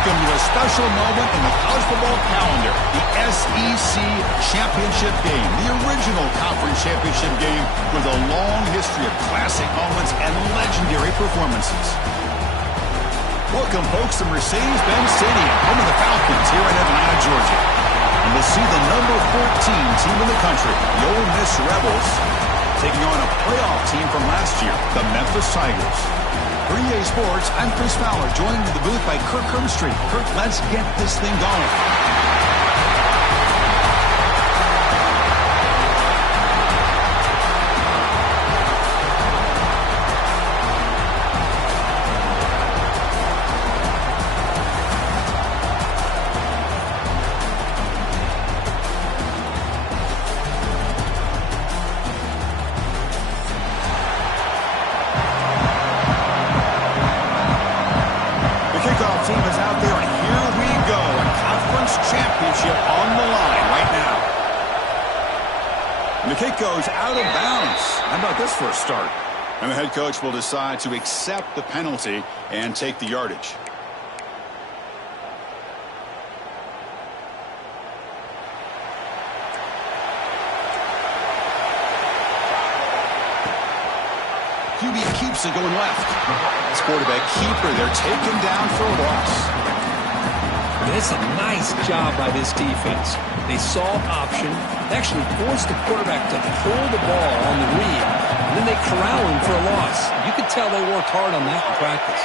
Welcome to a special moment in the college football calendar, the SEC Championship Game, the original conference championship game with a long history of classic moments and legendary performances. Welcome, folks, to Mercedes-Benz Stadium, home of the Falcons here in Atlanta, Georgia. And we'll see the number 14 team in the country, the Ole Miss Rebels, taking on a playoff team from last year, the Memphis Tigers. For EA Sports, I'm Chris Fowler, joined in the booth by Kirk Hermstreet. Kirk, let's get this thing going. Team is out there, and here we go. A conference championship on the line right now. And the kick goes out of bounds. How about this for a start? And the head coach will decide to accept the penalty and take the yardage. QB keeps it going left. This quarterback keeper, they're taken down for a loss. It's a nice job by this defense. They saw option, actually forced the quarterback to pull the ball on the read, and then they corral him for a loss. You could tell they worked hard on that in practice.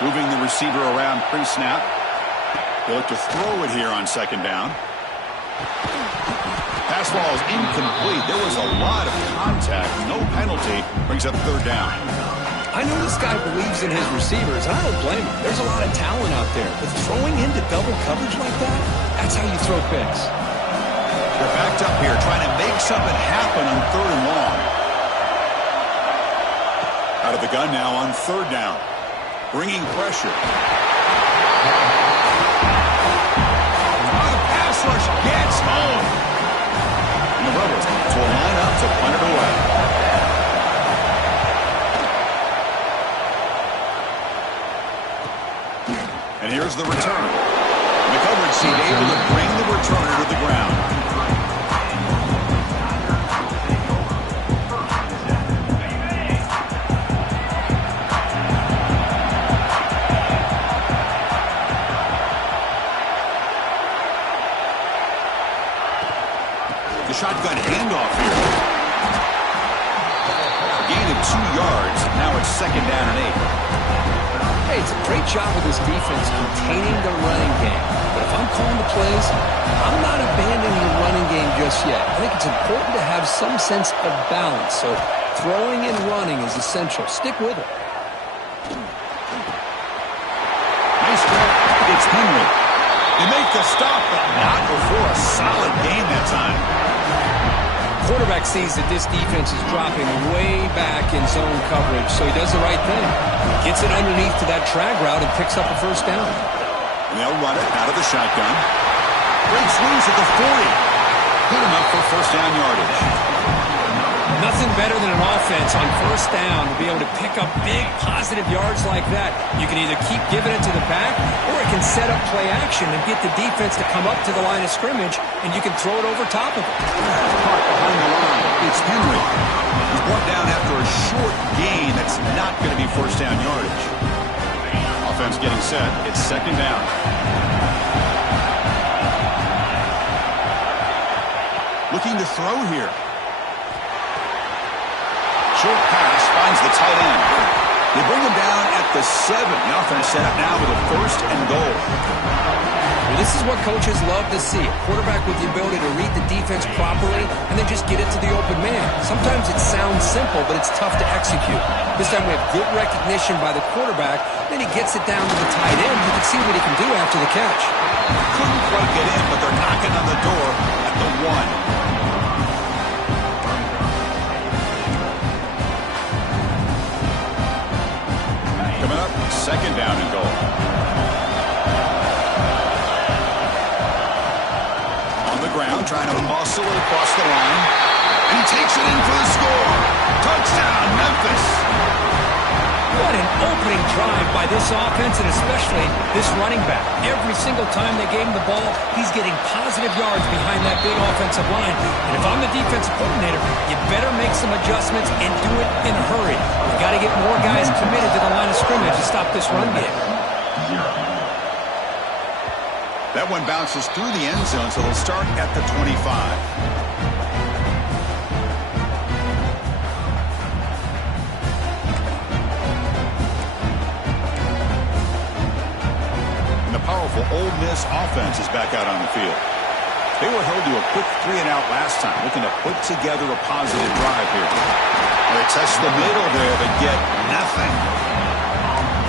Moving the receiver around pre-snap. They look to throw it here on second down. Pass ball is incomplete. There was a lot of contact. No penalty. Brings up third down. I know this guy believes in his receivers. I don't blame him. There's a lot of talent out there. But throwing into double coverage like that, that's how you throw picks. They're backed up here trying to make something happen on third and long. Out of the gun now on third down. Bringing pressure. The pass rush gets home. And the Rebels will line up to punt it away. And here's the return. And the coverage team able to bring the returner to the ground. The shotgun handoff here. Gain of 2 yards. Now it's second down and 8. Hey, it's a great job of this defense containing the running game. But if I'm calling the plays, I'm not abandoning the running game just yet. I think it's important to have some sense of balance. So throwing and running is essential. Stick with it. Nice grab. It's Henry. They make the stop, but not before a solid gain that time. Quarterback sees that this defense is dropping way back in zone coverage, so he does the right thing. Gets it underneath to that drag route and picks up a first down. And they'll run it out of the shotgun. Breaks loose at the 40. Good enough for first down yardage. Nothing better than an offense on first down to be able to pick up big positive yards like that. You can either keep giving it to the back, or it can set up play action and get the defense to come up to the line of scrimmage, and you can throw it over top of it. Caught behind the line. It's Henry. He's brought down after a short gain. That's not going to be first down yardage. Offense getting set. It's second down. Looking to throw here. Short pass finds the tight end. They bring him down at the 7. The offense set up now with a first and goal. Well, this is what coaches love to see. A quarterback with the ability to read the defense properly and then just get it to the open man. Sometimes it sounds simple, but it's tough to execute. This time we have good recognition by the quarterback. Then he gets it down to the tight end. You can see what he can do after the catch. Couldn't quite get in, but they're knocking on the door at the 1. Second down and goal. On the ground, trying to muscle it across the line. And he takes it in for the score. Touchdown, Memphis. What an opening drive by this offense, and especially this running back. Every single time they gave him the ball, he's getting positive yards behind that big offensive line. And if I'm the defensive coordinator, you better make some adjustments and do it in a hurry. You got to get more guys committed to the line of scrimmage to stop this run game. That one bounces through the end zone, so they'll start at the 25. Powerful Ole Miss offense is back out on the field. They were held to a quick 3-and-out last time, looking to put together a positive drive here. They touch the middle there, but get nothing.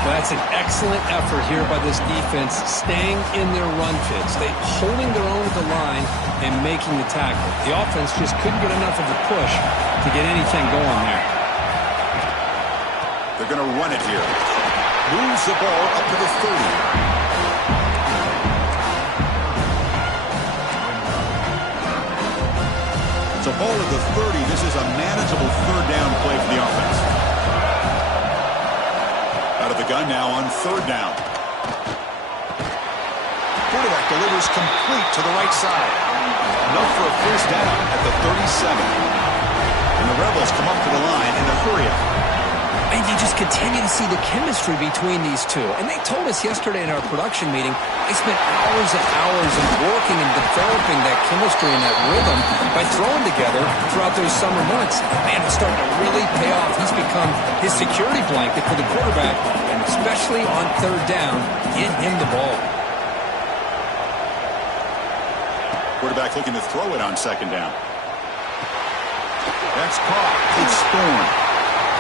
Well, that's an excellent effort here by this defense, staying in their run fits. They holding their own at the line and making the tackle. The offense just couldn't get enough of a push to get anything going there. They're going to run it here. Moves the ball up to the 30. So ball at the 30. This is a manageable third down play for the offense. Out of the gun now on third down. Quarterback delivers complete to the right side. Enough for a first down at the 37. And the Rebels come up to the line in a hurry up. And you just continue to see the chemistry between these two. And they told us yesterday in our production meeting, they spent hours and hours in working and developing that chemistry and that rhythm by throwing together throughout those summer months. Man, it's starting to really pay off. He's become his security blanket for the quarterback, and especially on third down, get him the ball. Quarterback looking to throw it on second down. That's caught. It's Thorne.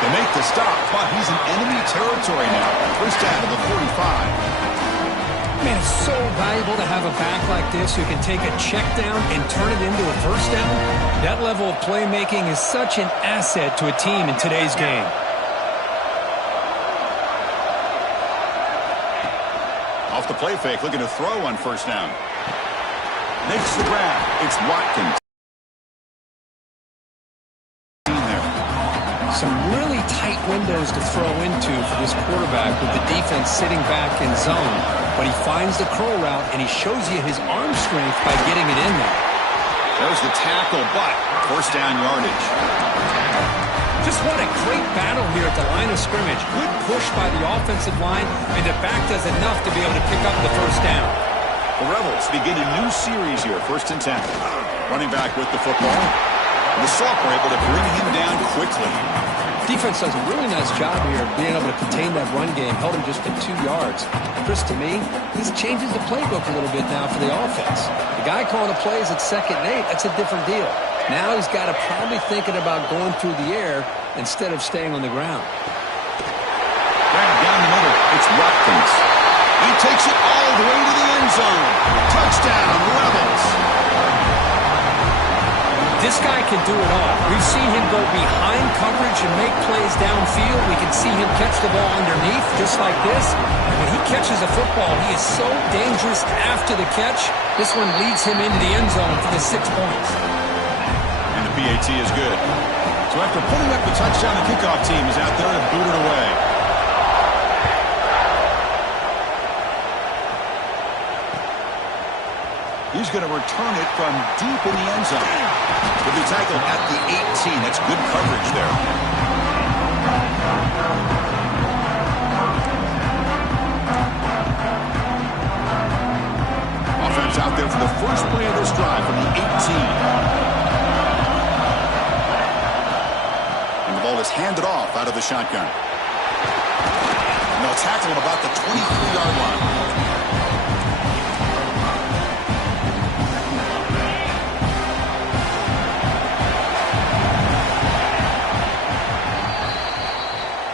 They make the stop, but he's in enemy territory now. First down to the 45. Man, it's so valuable to have a back like this who can take a check down and turn it into a first down. That level of playmaking is such an asset to a team in today's game. Off the play fake, looking to throw on first down. Makes the grab. It's Watkins. Some really tight windows to throw into for this quarterback with the defense sitting back in zone. But he finds the curl route, and he shows you his arm strength by getting it in there. There's the tackle, but first down yardage. Just what a great battle here at the line of scrimmage. Good push by the offensive line, and the back does enough to be able to pick up the first down. The Rebels begin a new series here, 1st and 10. Running back with the football. The Sauk were able to bring him down quickly. Defense does a really nice job here of being able to contain that run game, held him just to 2 yards. Chris, to me, this changes the playbook a little bit now for the offense. The guy calling the plays at 2nd and 8, that's a different deal. Now he's got to probably thinking about going through the air instead of staying on the ground. Grab down the middle. It's Watkins. He takes it all the way to the end zone. Touchdown, Rebels. This guy can do it all. We've seen him go behind coverage and make plays downfield. We can see him catch the ball underneath just like this. And when he catches a football, he is so dangerous after the catch. This one leads him into the end zone for the 6 points. And the PAT is good. So after putting up the touchdown, the kickoff team is out there to boot it away. He's going to return it from deep in the end zone. He'll be tackled at the 18. That's good coverage there. Offense out there for the first play of this drive from the 18. And the ball is handed off out of the shotgun. And they'll tackle him about the 23-yard line.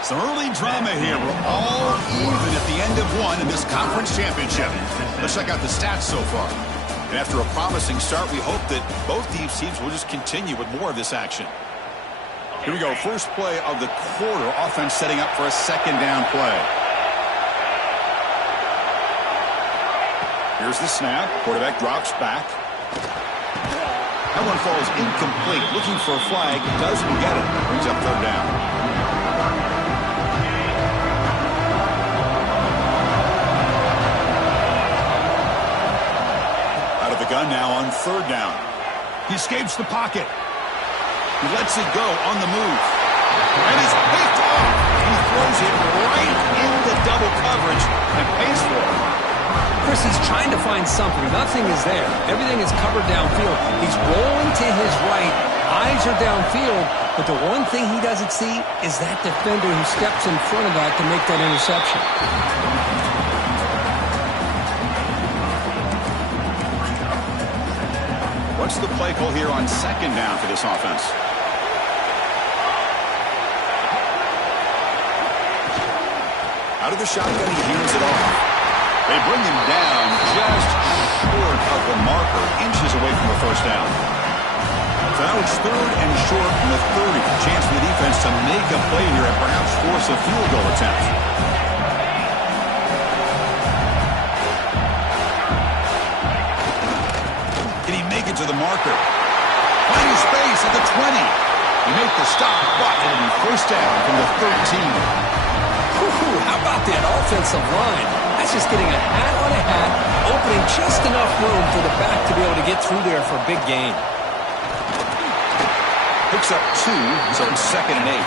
Some early drama here. We're all even at the end of one in this conference championship. Let's check out the stats so far. And after a promising start, we hope that both these teams will just continue with more of this action. Here we go. First play of the quarter. Offense setting up for a 2nd down play. Here's the snap. Quarterback drops back. That one falls incomplete. Looking for a flag. Doesn't get it. Brings up 3rd down. third down. He escapes the pocket. He lets it go on the move. And it's picked off. He throws it right into double coverage and pays for it. Chris, he's trying to find something. Nothing is there. Everything is covered downfield. He's rolling to his right. Eyes are downfield. But the one thing he doesn't see is that defender who steps in front of that to make that interception. What's the play call here on second down for this offense? Out of the shotgun, he hands it off. They bring him down just short of the marker, inches away from the first down. So now it's third and short from the 30. Chance for the defense to make a play here and perhaps force a field goal attempt. Can he make it to the marker? Finding space at the 20. He makes the stop, but it'll be first down from the 13. How about that offensive line? That's just getting a hat on a hat, opening just enough room for the back to be able to get through there for a big gain. Picks up 2, so it's 2nd and 8.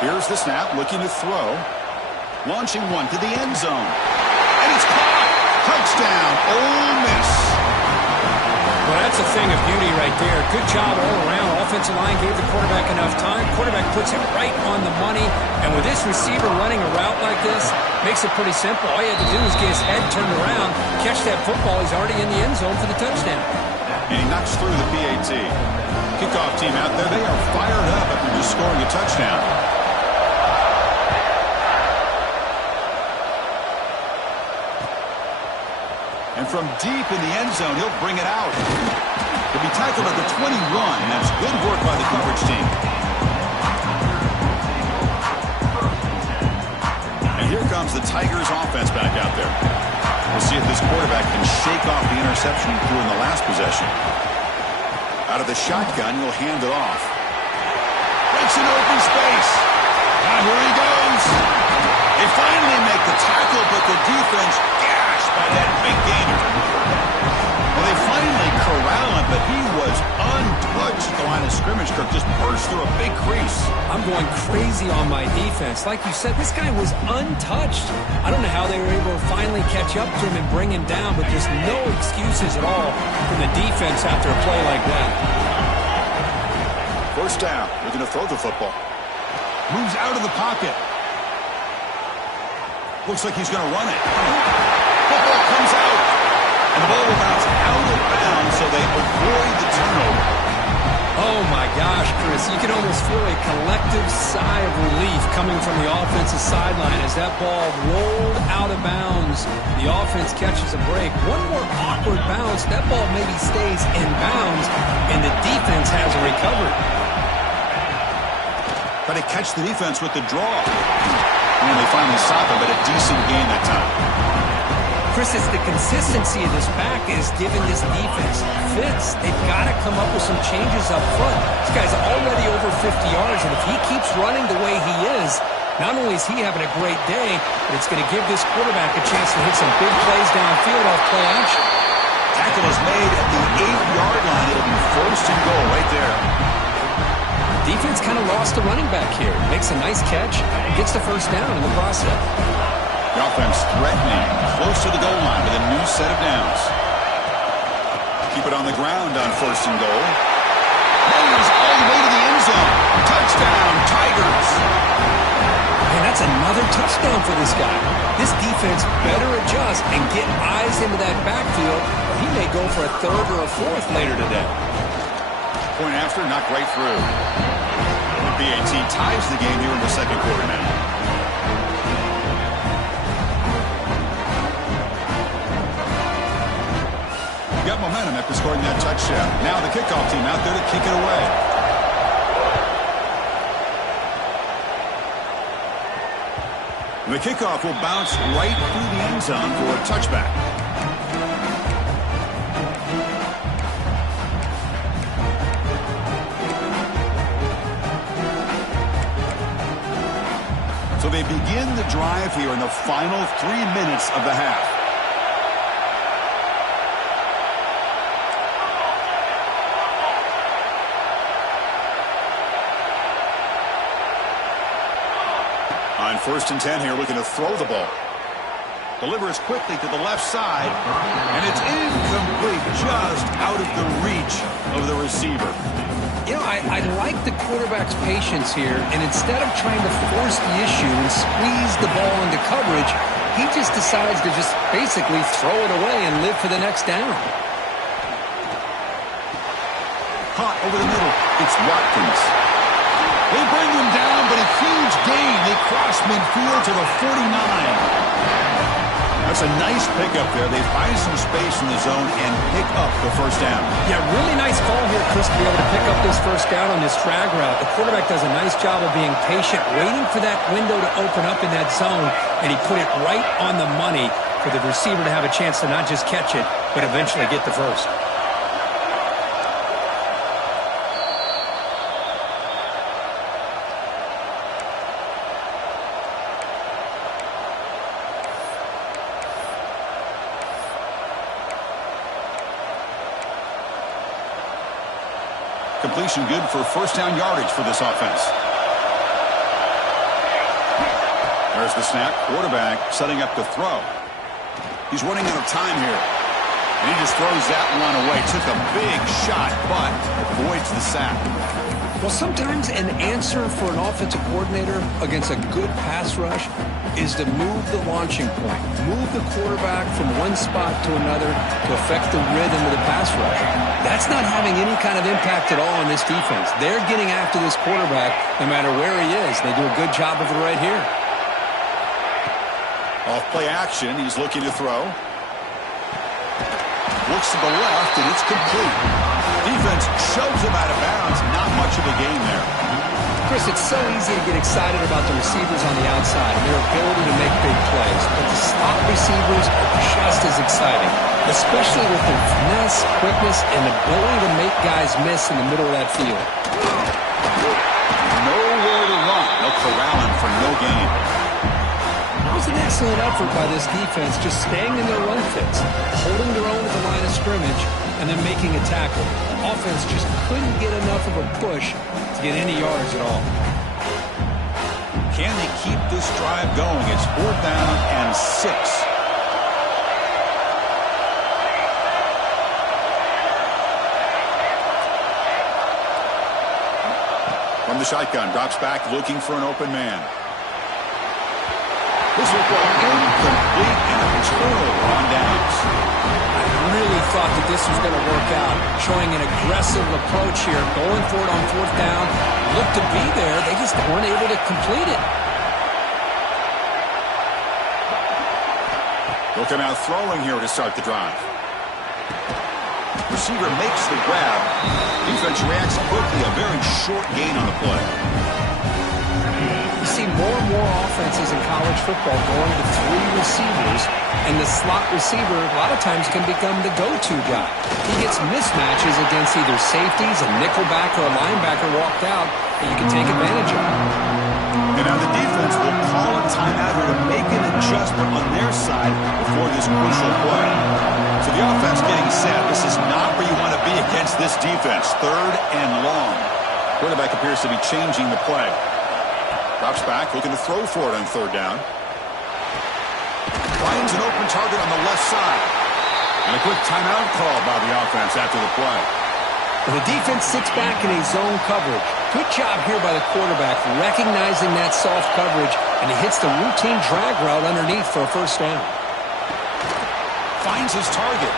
Here's the snap, looking to throw. Launching one to the end zone. And it's caught! Touchdown, Ole Miss. Well, that's a thing of beauty right there. Good job all around. Offensive line gave the quarterback enough time. Quarterback puts it right on the money. And with this receiver running a route like this, makes it pretty simple. All you have to do is get his head turned around, catch that football. He's already in the end zone for the touchdown. And he knocks through the PAT. Kickoff team out there, they are fired up after just scoring a touchdown. And from deep in the end zone, he'll bring it out. He'll be tackled at the 21. That's good work by the coverage team. And here comes the Tigers offense back out there. We'll see if this quarterback can shake off the interception he threw in the last possession. Out of the shotgun, he'll hand it off. Breaks an open space. Now here he goes. They finally make the tackle, but the defense gashed by that big gainer. Well, they finally corral him, but he was untouched at the line of scrimmage. Kirk just burst through a big crease. I'm going crazy on my defense. Like you said, this guy was untouched. I don't know how they were able to finally catch up to him and bring him down, but there's no excuses at all from the defense after a play like that. First down. They're going to throw the football. Moves out of the pocket. Looks like he's going to run it. Football comes out. And the ball will bounce out of bounds, so they avoid the turnover. Oh, my gosh, Chris. You can almost feel a collective sigh of relief coming from the offensive sideline as that ball rolled out of bounds. The offense catches a break. One more awkward bounce. That ball maybe stays in bounds, and the defense hasn't recovered. Try to catch the defense with the draw. And they finally stop him, but a decent gain that time. Chris, it's the consistency of this back is giving this defense fits. They've got to come up with some changes up front. This guy's already over 50 yards, and if he keeps running the way he is, not only is he having a great day, but it's going to give this quarterback a chance to hit some big plays downfield off play action. Tackle is made at the 8-yard line. It'll be first and goal right there. Defense kind of lost the running back here. Makes a nice catch, gets the first down in the process. The offense threatening, close to the goal line with a new set of downs. Keep it on the ground on first and goal. Mays all the way to the end zone. Touchdown, Tigers. And that's another touchdown for this guy. This defense better adjust and get eyes into that backfield, or he may go for a third or a fourth later today. Point after, knocked right through. The PAT ties the game here in the second quarter now. Got momentum after scoring that touchdown. Now the kickoff team out there to kick it away. The kickoff will bounce right through the end zone for a touchback. So they begin the drive here in the final 3 minutes of the half. On 1st and 10 here, looking to throw the ball. Delivers quickly to the left side, and it's incomplete, just out of the reach of the receiver. You know, I like the quarterback's patience here, and instead of trying to force the issue and squeeze the ball into coverage, he just decides to just basically throw it away and live for the next down. Caught over the middle. It's Watkins. They bring him down, but a huge gain. They cross midfield to the 49. That's a nice pickup there. They find some space in the zone and pick up the first down. Yeah, really nice call here, Chris, to be able to pick up this first down on this drag route. The quarterback does a nice job of being patient, waiting for that window to open up in that zone, and he put it right on the money for the receiver to have a chance to not just catch it, but eventually get the first. Completion good for first down yardage for this offense. There's the snap. Quarterback setting up the throw. He's running out of time here. And he just throws that one away. Took a big shot, but avoids the sack. Well, sometimes an answer for an offensive coordinator against a good pass rush is to move the launching point. Move the quarterback from one spot to another to affect the rhythm of the pass rush. That's not having any kind of impact at all on this defense. They're getting after this quarterback no matter where he is. They do a good job of it right here. Off play action. He's looking to throw. Looks to the left, and it's complete. Defense shoves him out of bounds. Not much of a gain there. Chris, it's so easy to get excited about the receivers on the outside and their ability to make big plays. But the slot receivers are just as exciting, especially with their finesse, quickness, and ability to make guys miss in the middle of that field. Nowhere to run. They'll corral him for no gain. It was an excellent effort by this defense, just staying in their run fits, holding their own at the line of scrimmage, and then making a tackle. The offense just couldn't get enough of a push to get any yards at all. Can they keep this drive going? It's 4th down and 6. From the shotgun, drops back looking for an open man. This will go incomplete and a turnover on downs. I really thought that this was going to work out, showing an aggressive approach here, going for it on 4th down. Looked to be there. They just weren't able to complete it. They'll come out throwing here to start the drive. Receiver makes the grab. Defense reacts quickly. A very short gain on the play. You see more and more offenses in college football going to 3 receivers, and the slot receiver a lot of times can become the go-to guy. He gets mismatches against either safeties, a nickelback, or a linebacker walked out that you can take advantage of. And now the defense will call a timeout here to make an adjustment on their side before this crucial play. So the offense getting set. This is not where you want to be against this defense. 3rd and long. Quarterback appears to be changing the play. Drops back, looking to throw for it on 3rd down. Finds an open target on the left side. And a quick timeout call by the offense after the play. The defense sits back in a zone coverage. Good job here by the quarterback, recognizing that soft coverage, and he hits the routine drag route underneath for a first down. Finds his target.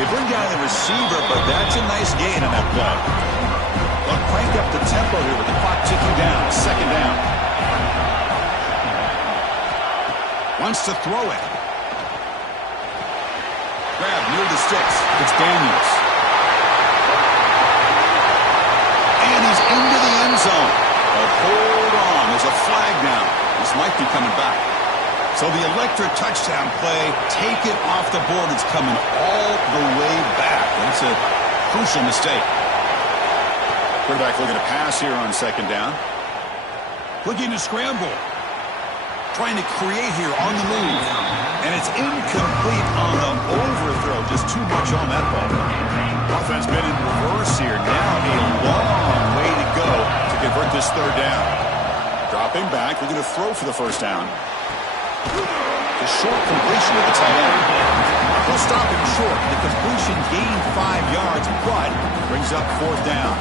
They bring down the receiver, but that's a nice gain on that play. They'll crank up the tempo here with the clock ticking down. 2nd down. Wants to throw it. Grab near the sticks. It's Daniels. And he's into the end zone. But hold on. There's a flag now. This might be coming back. So the electric touchdown play, take it off the board. It's coming all the way back. That's a crucial mistake. Quarterback looking to pass here on 2nd down. Looking to scramble. Trying to create here on the move. And it's incomplete on the overthrow. Just too much on that ball. Offense been in reverse here. Now a long way to go to convert this third down. Dropping back. We're going to throw for the first down. The short completion of the tight end. He'll stop him short. The completion gained 5 yards, but brings up fourth down.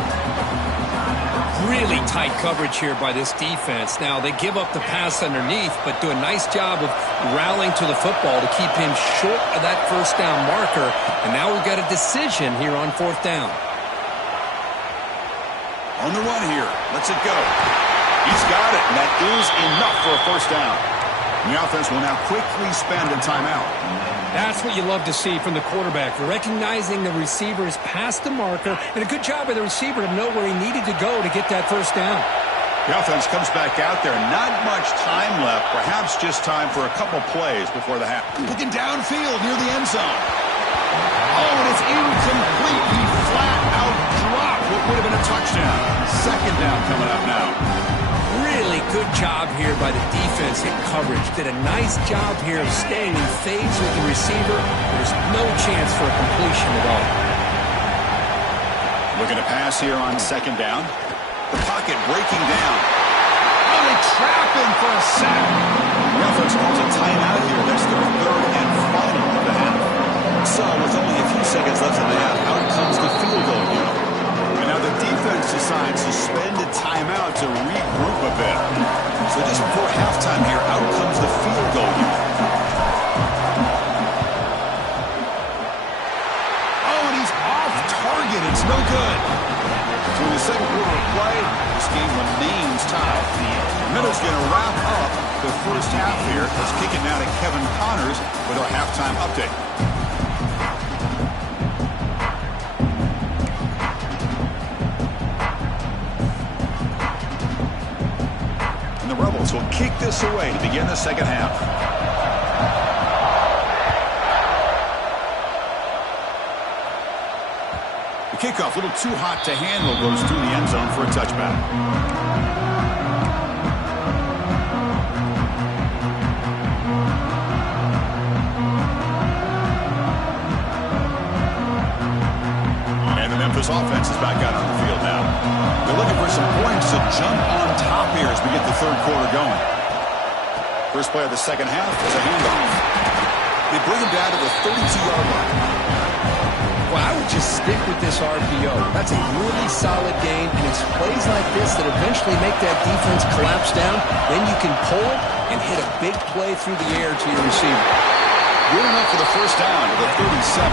Really tight coverage here by this defense. Now, they give up the pass underneath, but do a nice job of rallying to the football to keep him short of that first down marker. And now we've got a decision here on fourth down. On the run here. Lets it go. He's got it, and that is enough for a first down. And the offense will now quickly spend a timeout. That's what you love to see from the quarterback. Recognizing the receiver is past the marker, and a good job by the receiver to know where he needed to go to get that first down. The offense comes back out there. Not much time left. Perhaps just time for a couple plays before the half. Looking downfield near the end zone. Oh, and it's incomplete. He flat out dropped what would have been a touchdown. Second down coming up now. Really good job here by the defense in coverage. Did a nice job here of staying in phase with the receiver. There's no chance for a completion at all. Looking to pass here on second down. The pocket breaking down. Oh, they trap him for a sack. The offense calls a timeout here. That's their third and final of the half. So with only a few seconds left in the half, out comes the field goal unit. And now the defense decides to spend a timeout to regroup a bit. So just before halftime here, out comes the field goal unit. Oh, and he's off target. It's no good. Through the second quarter of play, this game remains tied. Middle's going to wrap up the first half here. Let's kick it now to Kevin Connors with our halftime update. And the Rebels will kick this away to begin the second half. The kickoff, a little too hot to handle, goes through the end zone for a touchback. And the Memphis offense is back out on the field now. They're looking for some points to jump on top here as we get the third quarter going. First play of the second half is a handoff. They bring him down to the 32-yard line. Well, I would just stick with this RPO. That's a really solid game, and it's plays like this that eventually make that defense collapse down. Then you can pull it and hit a big play through the air to your receiver. Good enough for the first down to the 37.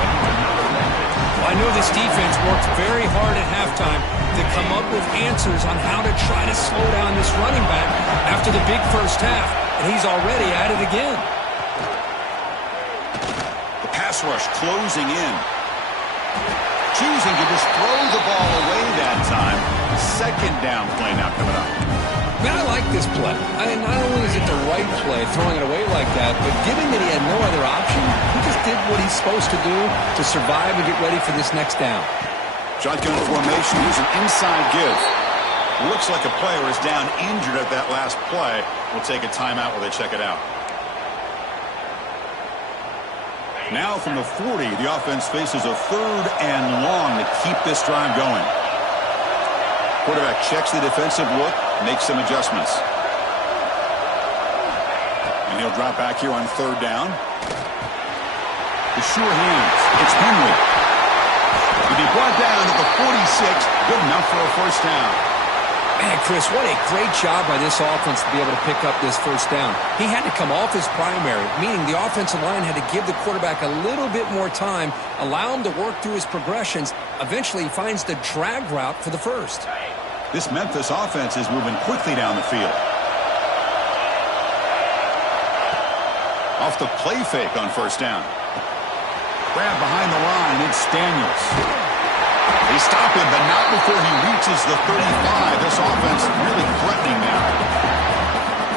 Well, I know this defense worked very hard at halftime to come up with answers on how to try to slow down this running back after the big first half, and he's already at it again. The pass rush closing in. Choosing to just throw the ball away that time. Second down play now coming up. Man, I like this play. Not only is it the right play, throwing it away like that, but given that he had no other option, he just did what he's supposed to do to survive and get ready for this next down. Shotgun formation, here's an inside give. Looks like a player is down injured at that last play. We'll take a timeout while they check it out. Now from the 40, the offense faces a third and long to keep this drive going. Quarterback checks the defensive look, makes some adjustments. And he'll drop back here on third down. The sure hands. It's Henry. He'll be brought down at the 46. Good enough for a first down. Man, Chris, what a great job by this offense to be able to pick up this first down. He had to come off his primary, meaning the offensive line had to give the quarterback a little bit more time, allow him to work through his progressions. Eventually, he finds the drag route for the first. This Memphis offense is moving quickly down the field. Off the play fake on first down. Grab behind the line, it's Daniels. They stop him, but not before he reaches the 35. This offense really threatening now.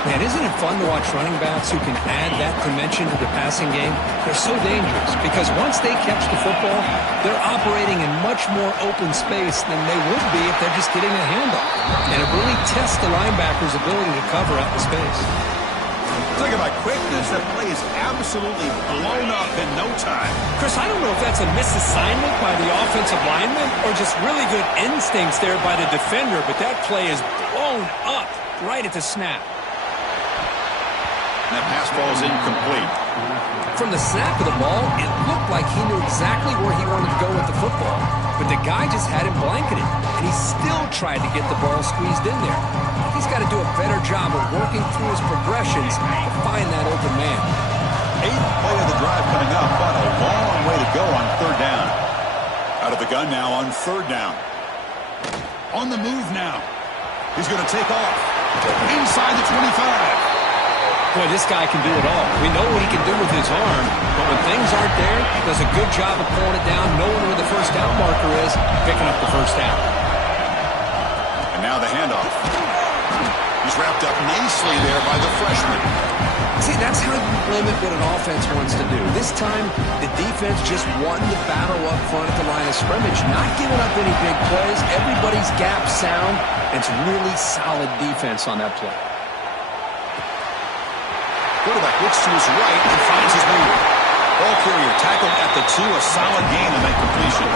Man, isn't it fun to watch running backs who can add that dimension to the passing game? They're so dangerous because once they catch the football, they're operating in much more open space than they would be if they're just getting a handoff. And it really tests the linebacker's ability to cover out the space. Look at my quickness. That play is absolutely blown up in no time. Chris, I don't know if that's a misassignment by the offensive lineman or just really good instincts there by the defender, but that play is blown up right at the snap. That pass ball is incomplete. From the snap of the ball, it looked like he knew exactly where he wanted to go with the football. But the guy just had him blanketed, and he still tried to get the ball squeezed in there. He's got to do a better job of working through his progressions to find that open man. 8th play of the drive coming up, but a long way to go on 3rd down. Out of the gun now on 3rd down. On the move now. He's going to take off. Inside the 25. Boy, this guy can do it all. We know what he can do with his arm, but when things aren't there, does a good job of pulling it down, knowing where the first down marker is, picking up the first down. And now the handoff. He's wrapped up nicely there by the freshman. See, that's how you limit what an offense wants to do. This time, the defense just won the battle up front at the line of scrimmage, not giving up any big plays. Everybody's gap sound. It's really solid defense on that play. Quarterback looks to his right and finds his man. Ball carrier tackled at the 2, a solid gain on that completion.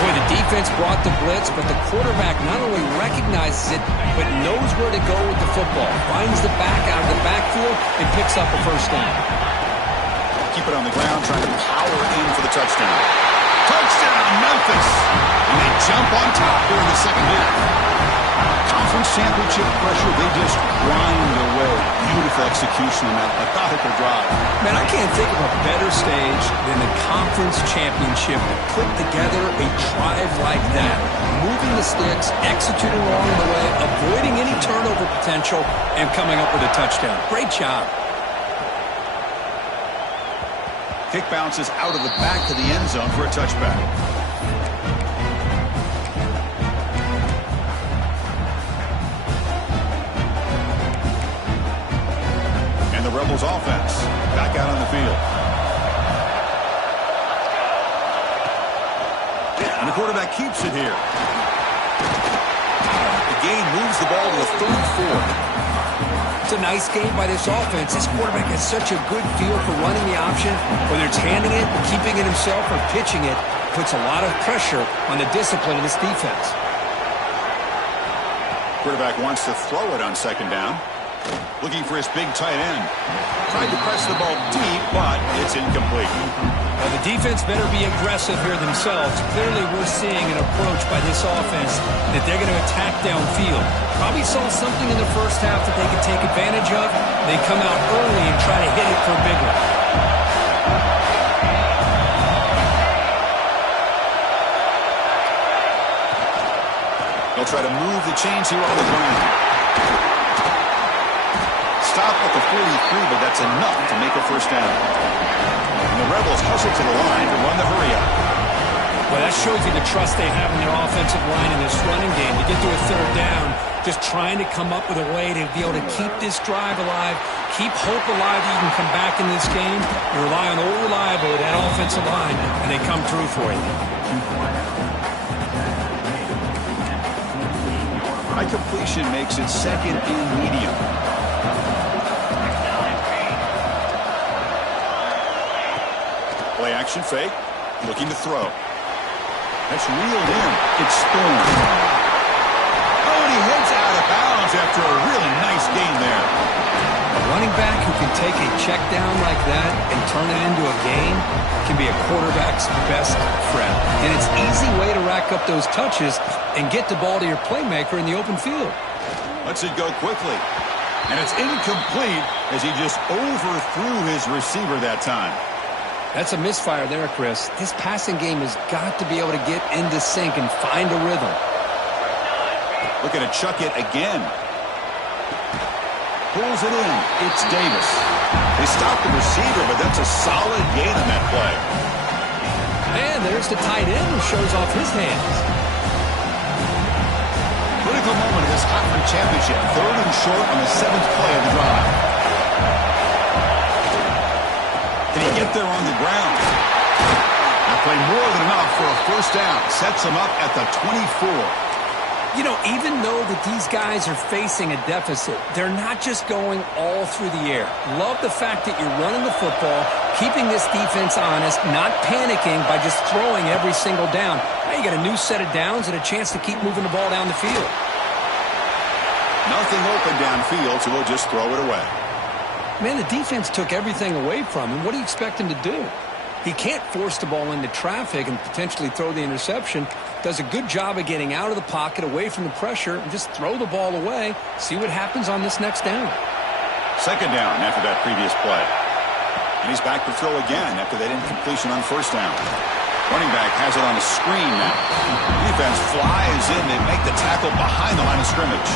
Boy, the defense brought the blitz, but the quarterback not only recognizes it, but knows where to go with the football. Finds the back out of the backfield and picks up a first down. Keep it on the ground, trying to power in for the touchdown. Touchdown, Memphis! And they jump on top here in the second half. Conference championship pressure, they just grind away. Beautiful execution on that methodical drive. Man, I can't think of a better stage than the conference championship to put together a drive like that. Moving the sticks, executing along the way, avoiding any turnover potential, and coming up with a touchdown. Great job. Kick bounces out of the back to the end zone for a touchback. The Rebels offense back out on the field. And the quarterback keeps it here. The gain moves the ball to a 3rd and 4. It's a nice game by this offense. This quarterback has such a good feel for running the option, whether it's handing it, keeping it himself, or pitching it. Puts a lot of pressure on the discipline of this defense. Quarterback wants to throw it on 2nd down. Looking for his big tight end. Tried to press the ball deep, but it's incomplete. Well, the defense better be aggressive here themselves. Clearly, we're seeing an approach by this offense that they're going to attack downfield. Probably saw something in the first half that they could take advantage of. They come out early and try to hit it for a big one. They'll try to move the chains here on the ground. Stop at the 43, but that's enough to make a first down. And the Rebels hustle to the line to run the hurry-up. Well, that shows you the trust they have in their offensive line in this running game. To get to a 3rd down, just trying to come up with a way to be able to keep this drive alive, keep hope alive that you can come back in this game. You rely on old reliable, that offensive line, and they come through for you. High completion makes it 2nd and medium. Play action fake, looking to throw. That's reeled in. It's Storm. Oh, and he heads out of bounds after a really nice gain there. A running back who can take a check down like that and turn it into a gain can be a quarterback's best friend. And it's an easy way to rack up those touches and get the ball to your playmaker in the open field. Lets it go quickly. And it's incomplete as he just overthrew his receiver that time. That's a misfire there, Chris. This passing game has got to be able to get into sync and find a rhythm. Looking to chuck it again. Pulls it in. It's Davis. They stopped the receiver, but that's a solid gain on that play. And there's the tight end who shows off his hands. Critical critical moment of this conference championship. 3rd and short on the 7th play of the drive. Can he get there on the ground? That play more than enough for a first down. Sets him up at the 24. You know, even though that these guys are facing a deficit, they're not just going all through the air. Love the fact that you're running the football, keeping this defense honest, not panicking by just throwing every single down. Now you got a new set of downs and a chance to keep moving the ball down the field. Nothing open downfield, so we'll just throw it away. Man, the defense took everything away from him. What do you expect him to do? He can't force the ball into traffic and potentially throw the interception. Does a good job of getting out of the pocket, away from the pressure, and just throw the ball away. See what happens on this next down. 2nd down after that previous play. And he's back to throw again after that incompletion on 1st down. Running back has it on a screen now. Defense flies in. They make the tackle behind the line of scrimmage.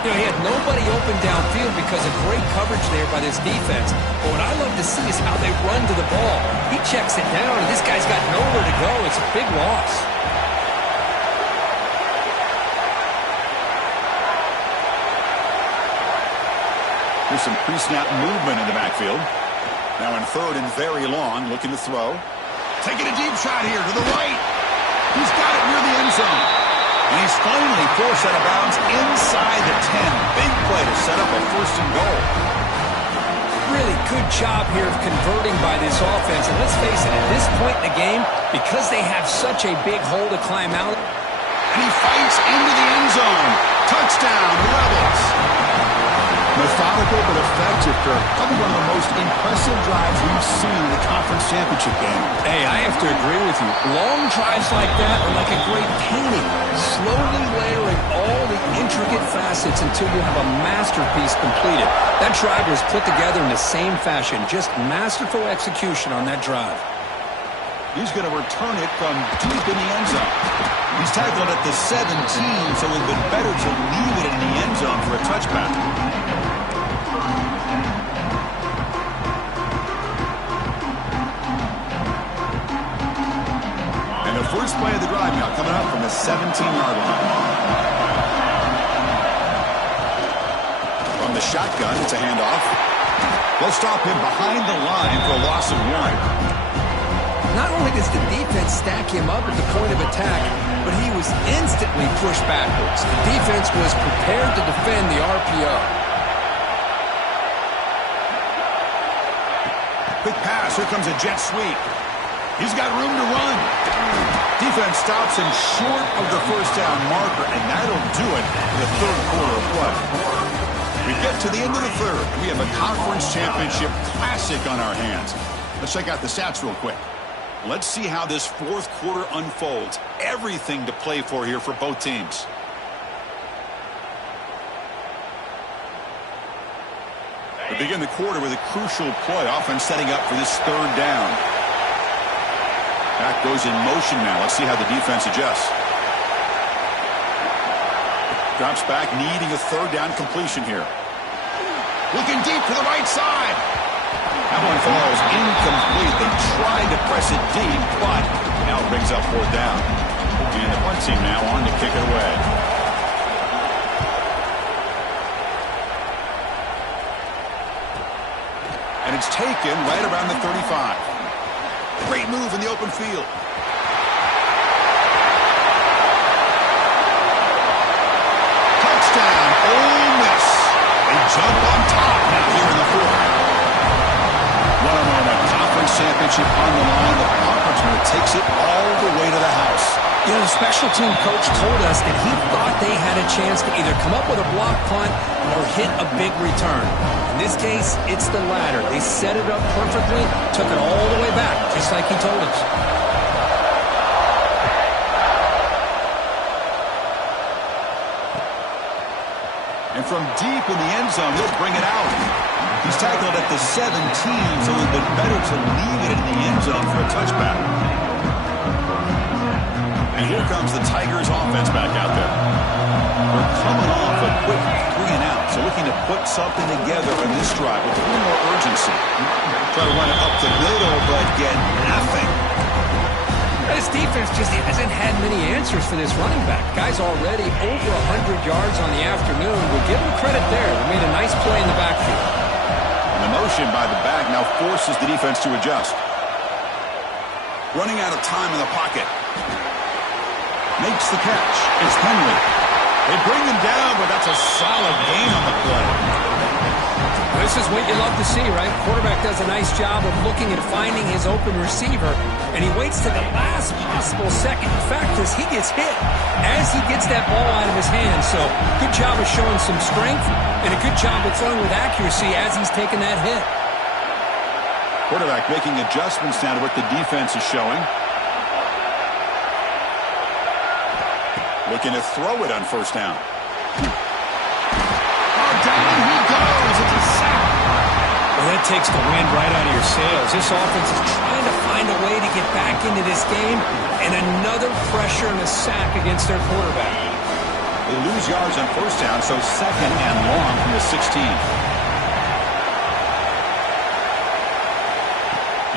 You know, he had nobody open downfield because of great coverage there by this defense. But what I love to see is how they run to the ball. He checks it down, and this guy's got nowhere to go. It's a big loss. Here's some pre-snap movement in the backfield. Now in 3rd and very long, looking to throw. Taking a deep shot here to the right. He's got it near the end zone. And he's finally forced out of bounds inside the 10. Big play to set up a 1st and goal. Really good job here of converting by this offense. And let's face it, at this point in the game, because they have such a big hole to climb out. And he fights into the end zone. Touchdown, Rebels. Methodical but effective, Kirk. Probably one of the most impressive drives we've seen in the conference championship game. Hey, I have to agree with you. Long drives like that are like a great painting. Slowly layering all the intricate facets until you have a masterpiece completed. That drive was put together in the same fashion. Just masterful execution on that drive. He's going to return it from deep in the end zone. He's tackled at the 17, so it would have been better to leave it in the end zone for a touchback. And the first play of the drive now coming up from the 17-yard line. From the shotgun, it's a handoff. They'll stop him behind the line for a loss of 1. Not only does the defense stack him up at the point of attack, but he was instantly pushed backwards. The defense was prepared to defend the RPO. Quick pass. Here comes a jet sweep. He's got room to run. Defense stops him short of the 1st down marker, and that'll do it in the 3rd quarter of play. We get to the end of the 3rd. We have a conference championship classic on our hands. Let's check out the stats real quick. Let's see how this 4th quarter unfolds. Everything to play for here for both teams. We begin the quarter with a crucial play, offense setting up for this 3rd down. Back goes in motion now. Let's see how the defense adjusts. Drops back, needing a 3rd down completion here. Looking deep to the right side. That one falls incomplete. They tried to press it deep, but now it brings up 4th down. And the punt team now on to kick it away. And it's taken right around the 35. Great move in the open field. Touchdown, Ole Miss. They jump on top now here in the 4th. What a moment. Conference championship on the line. The Conference takes it all the way to the house. You know, the special team coach told us that he thought they had a chance to either come up with a block punt or hit a big return. In this case, it's the latter. They set it up perfectly, took it all the way back, just like he told us. And from deep in the end zone, he'll bring it out. He's tackled at the 17, so it would have been better to leave it in the end zone for a touchback. And here comes the Tigers offense back out there. They're coming off a quick 3 and out, so looking to put something together in this drive with a little more urgency. Try to run it up the middle, but get nothing. This defense just hasn't had many answers for this running back. Guy's already over 100 yards on the afternoon. We'll give him credit there. They made a nice play in the backfield. And the motion by the back now forces the defense to adjust. Running out of time in the pocket. Makes the catch. It's Henry. They bring him down, but that's a solid gain on the play. This is what you love to see, right? Quarterback does a nice job of looking and finding his open receiver, and he waits to the last possible second. The fact is, he gets hit as he gets that ball out of his hands. So, good job of showing some strength, and a good job of throwing with accuracy as he's taking that hit. Quarterback making adjustments now to what the defense is showing. Looking to throw it on first down. Oh, down he goes. It's a sack. Well, that takes the wind right out of your sails. This offense is trying to find a way to get back into this game, and another pressure and a sack against their quarterback. They lose yards on first down, so second and long from the 16.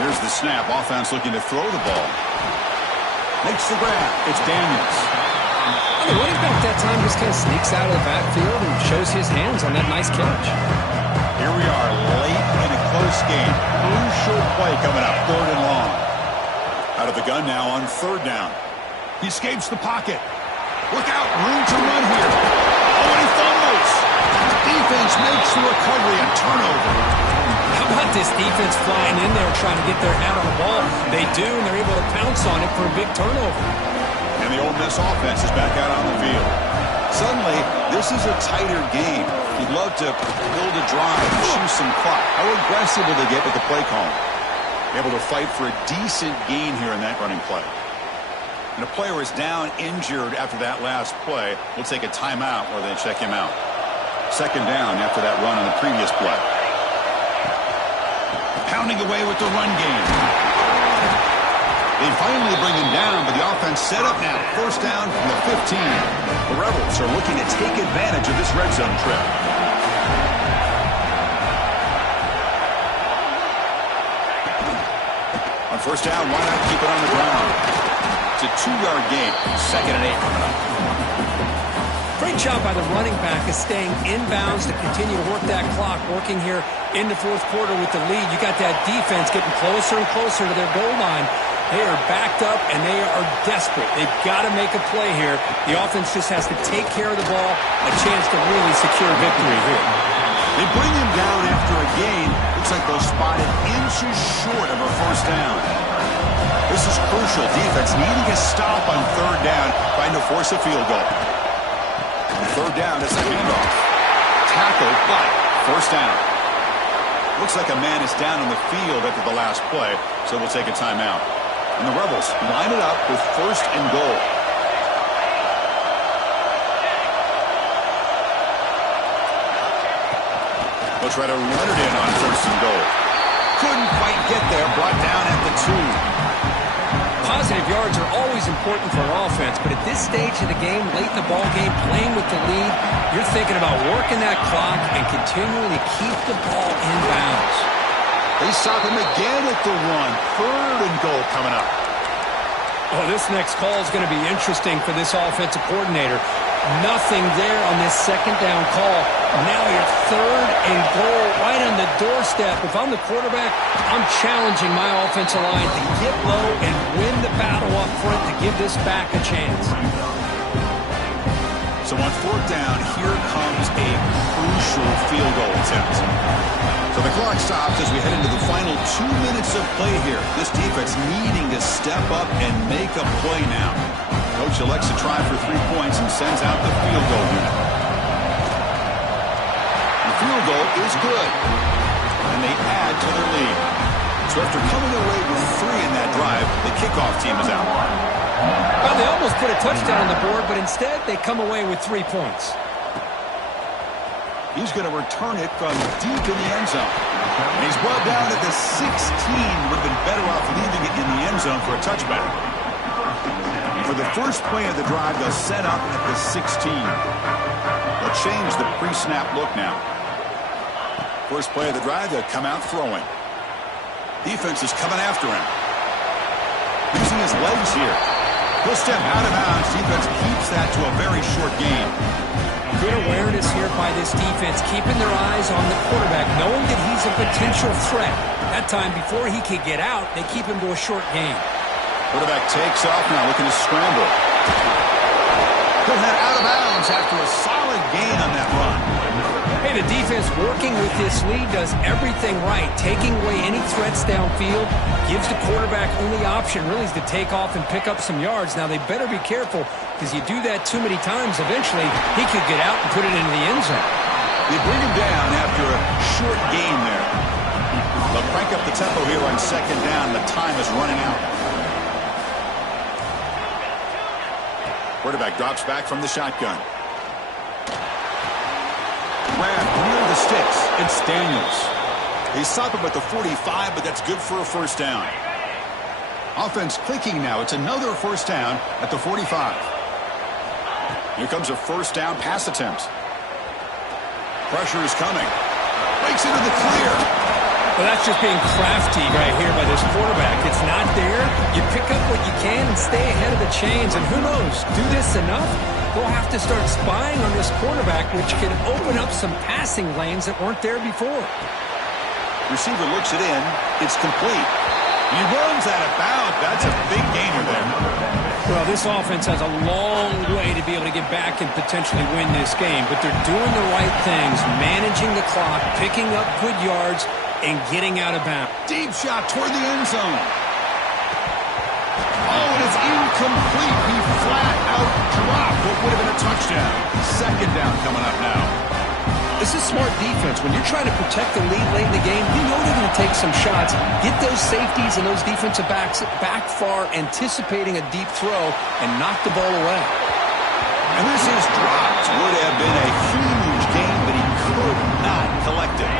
Here's the snap. Offense looking to throw the ball. Makes the grab. It's Daniels. The running back that time just kind of sneaks out of the backfield and shows his hands on that nice catch. Here we are late in a close game. Crucial play coming up, third and long. Out of the gun now on third down. He escapes the pocket. Look out, room to run here. Oh, and he fumbles. Defense makes the recovery and turnover. How about this defense flying in there trying to get their hat on the ball? They do, and they're able to pounce on it for a big turnover. And the Ole Miss offense is back out on the field. Suddenly, this is a tighter game. You'd love to build a drive and shoot some clock. How aggressive will they get with the play call? Able to fight for a decent gain here in that running play. And a player is down injured after that last play. We'll take a timeout where they check him out. Second down after that run on the previous play. Pounding away with the run game. They finally bring him down, but the offense set up now. First down from the 15. The Rebels are looking to take advantage of this red zone trip. On first down, why not keep it on the ground? It's a 2-yard gain. Second and 8 coming up. Great job by the running back of staying inbounds to continue to work that clock, working here in the fourth quarter with the lead. You got that defense getting closer and closer to their goal line. They are backed up, and they are desperate. They've got to make a play here. The offense just has to take care of the ball, a chance to really secure victory here. They bring him down after a gain. Looks like they'll spot it inches short of a first down. This is crucial. Defense needing a stop on third down, trying to force a field goal. Third down is a handoff. Tackle, but first down. Looks like a man is down on the field after the last play, so we'll take a timeout. And the Rebels line it up with first and goal. They'll try to run it in on first and goal. Couldn't quite get there, brought down at the 2. Positive yards are always important for an offense, but at this stage of the game, late in the ball game, playing with the lead, you're thinking about working that clock and continuing to keep the ball in bounds. They stop him again at the 1. Third and goal coming up. Oh, this next call is going to be interesting for this offensive coordinator. Nothing there on this second down call. Now you're third and goal right on the doorstep. If I'm the quarterback, I'm challenging my offensive line to get low and win the battle up front to give this back a chance. So on fourth down, here comes a crucial field goal attempt. So the clock stops as we head into the final 2 minutes of play here. This defense needing to step up and make a play now. Coach elects to try for 3 points and sends out the field goal unit. The field goal is good, and they add to their lead. So after coming away with 3 in that drive, the kickoff team is out. Well, they almost put a touchdown on the board, but instead they come away with 3 points. He's going to return it from deep in the end zone. And he's brought down at the 16. Would have been better off leaving it in the end zone for a touchback. For the first play of the drive, they'll set up at the 16. They'll change the pre-snap look now. First play of the drive, they'll come out throwing. Defense is coming after him. using his legs here. He'll step out of bounds. Defense keeps that to a very short gain. Good awareness here by this defense, keeping their eyes on the quarterback, knowing that he's a potential threat. That time, before he could get out, they keep him to a short gain. Quarterback takes off now, looking to scramble. He'll head out of bounds after a solid gain on that run. Hey, the defense working with this lead does everything right, taking away any threats downfield, gives the quarterback only option really is to take off and pick up some yards. Now, they better be careful because you do that too many times, eventually he could get out and put it into the end zone. They bring him down after a short gain there. They'll crank up the tempo here on second down. The time is running out. Quarterback drops back from the shotgun. Grab near the sticks. It's Daniels. He stopped him at the 45, but that's good for a first down. Offense clicking now. It's another first down at the 45. Here comes a first down pass attempt. Pressure is coming. Breaks into the clear. Well, that's just being crafty right here by this quarterback. It's not there. You pick up what you can and stay ahead of the chains. And who knows, do this enough, they'll have to start spying on this quarterback, which can open up some passing lanes that weren't there before. Receiver looks it in. It's complete. He runs out of bounds. That's a big gainer there. Well, this offense has a long way to be able to get back and potentially win this game. But they're doing the right things, managing the clock, picking up good yards, and getting out of bounds. Deep shot toward the end zone. Oh, and it's incomplete. He flat out dropped what would have been a touchdown. Second down coming up now. This is smart defense. When you're trying to protect the lead late in the game, you know they're going to take some shots. Get those safeties and those defensive backs back far, anticipating a deep throw, and knock the ball away. And this is dropped. Would have been a huge gain, but he could not collect it.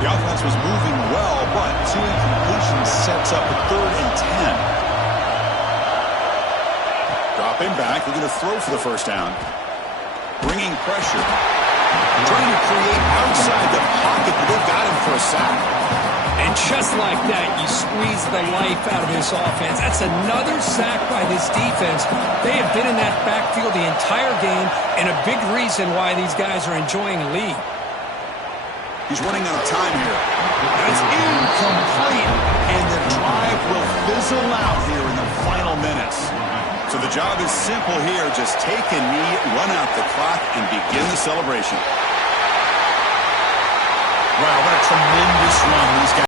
The offense was moving well, but two incompletions sets up a 3rd and 10. Dropping back, looking to throw for the first down. Bringing pressure. Trying to create outside the pocket, but they've got him for a sack. And just like that, you squeeze the life out of this offense. That's another sack by this defense. They have been in that backfield the entire game, and a big reason why these guys are enjoying a lead. He's running out of time here. That's incomplete, and the drive will fizzle out here in the final minutes. So the job is simple here. Just take a knee, run out the clock, and begin the celebration. Wow, what a tremendous run these guys.